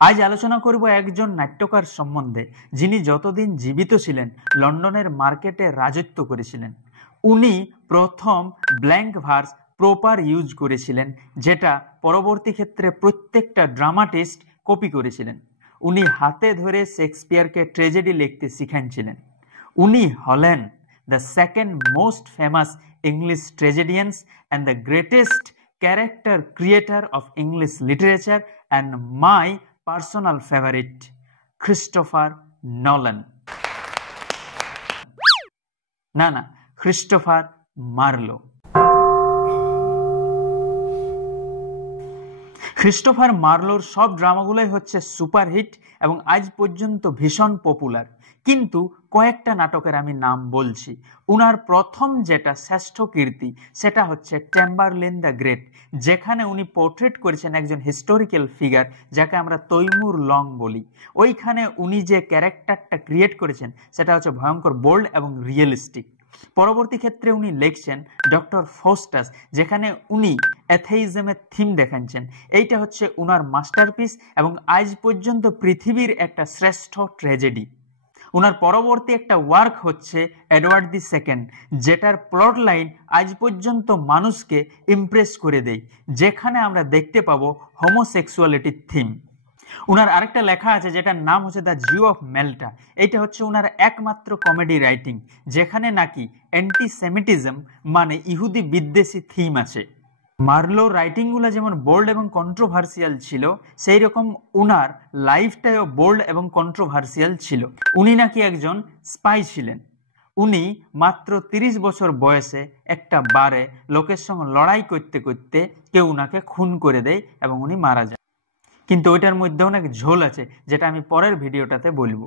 আজ আলোচনা করব একজন নাট্যকার সম্বন্ধে যিনি যতদিন জীবিত ছিলেন লন্ডনের মার্কেটে রাজত্ব করেছিলেন। উনি প্রথম ব্ল্যাঙ্ক ভার্স প্রপার ইউজ করেছিলেন, যেটা পরবর্তী ক্ষেত্রে প্রত্যেকটা ড্রামাটিস্ট কপি করেছিলেন। উনি হাতে ধরে শেক্সপিয়ারকে ট্র্যাজেডি লিখতে শিখিয়েছিলেন। উনি হলেন the second most famous English tragedians and the greatest character creator of English literature and my personal favourite, Christopher Nolan. না, ক্রিস্টোফার মার্লো। ক্রিস্টোফার মার্লোর সব ড্রামাগুলোই হচ্ছে সুপারহিট এবং আজ পর্যন্ত ভীষণ পপুলার। কিন্তু কয়েকটা নাটকের আমি নাম বলছি। উনার প্রথম যেটা শ্রেষ্ঠ কীর্তি সেটা হচ্ছে টেম্বারলিন দ্য গ্রেট, যেখানে উনি পোর্ট্রেট করেছেন একজন হিস্টোরিক্যাল ফিগার যাকে আমরা তৈমুর লং বলি। ওইখানে উনি যে ক্যারেক্টারটা ক্রিয়েট করেছেন সেটা হচ্ছে ভয়ঙ্কর বোল্ড এবং রিয়েলিস্টিক। পরবর্তী ক্ষেত্রে উনি লিখছেন ডক্টর ফস্টাস, যেখানে উনি অ্যাথেইজমের থিম দেখাচ্ছেন। এইটা হচ্ছে উনার মাস্টারপিস এবং আজ পর্যন্ত পৃথিবীর একটা শ্রেষ্ঠ ট্র্যাজেডি। উনার পরবর্তী একটা ওয়ার্ক হচ্ছে এডওয়ার্ড দি সেকেন্ড, যেটার প্লট লাইন আজ পর্যন্ত মানুষকে ইমপ্রেস করে দেয়, যেখানে আমরা দেখতে পাবো হোমোসেক্সুয়ালিটির থিম। উনার আরেকটা লেখা আছে যেটার নাম হচ্ছে দ্য জিউ অফ মেল্টা। এইটা হচ্ছে উনার একমাত্র কমেডি রাইটিং, যেখানে নাকি অ্যান্টিসেমিটিজম মানে ইহুদি বিদ্বেষী থিম আছে। মার্লোর রাইটিংগুলো যেমন বোল্ড এবং কন্ট্রোভার্সিয়াল ছিল, সেই রকম উনার লাইফটাও বোল্ড এবং কন্ট্রোভার্সিয়াল ছিল। উনি নাকি একজন স্পাই ছিলেন। উনি মাত্র 30 বছর বয়সে একটা বারে লোকের সঙ্গে লড়াই করতে করতে কেউ উনাকে খুন করে দেয় এবং উনি মারা যান। কিন্তু ওইটার মধ্যে অনেক ঝোল আছে, যেটা আমি পরের ভিডিওটাতে বলবো।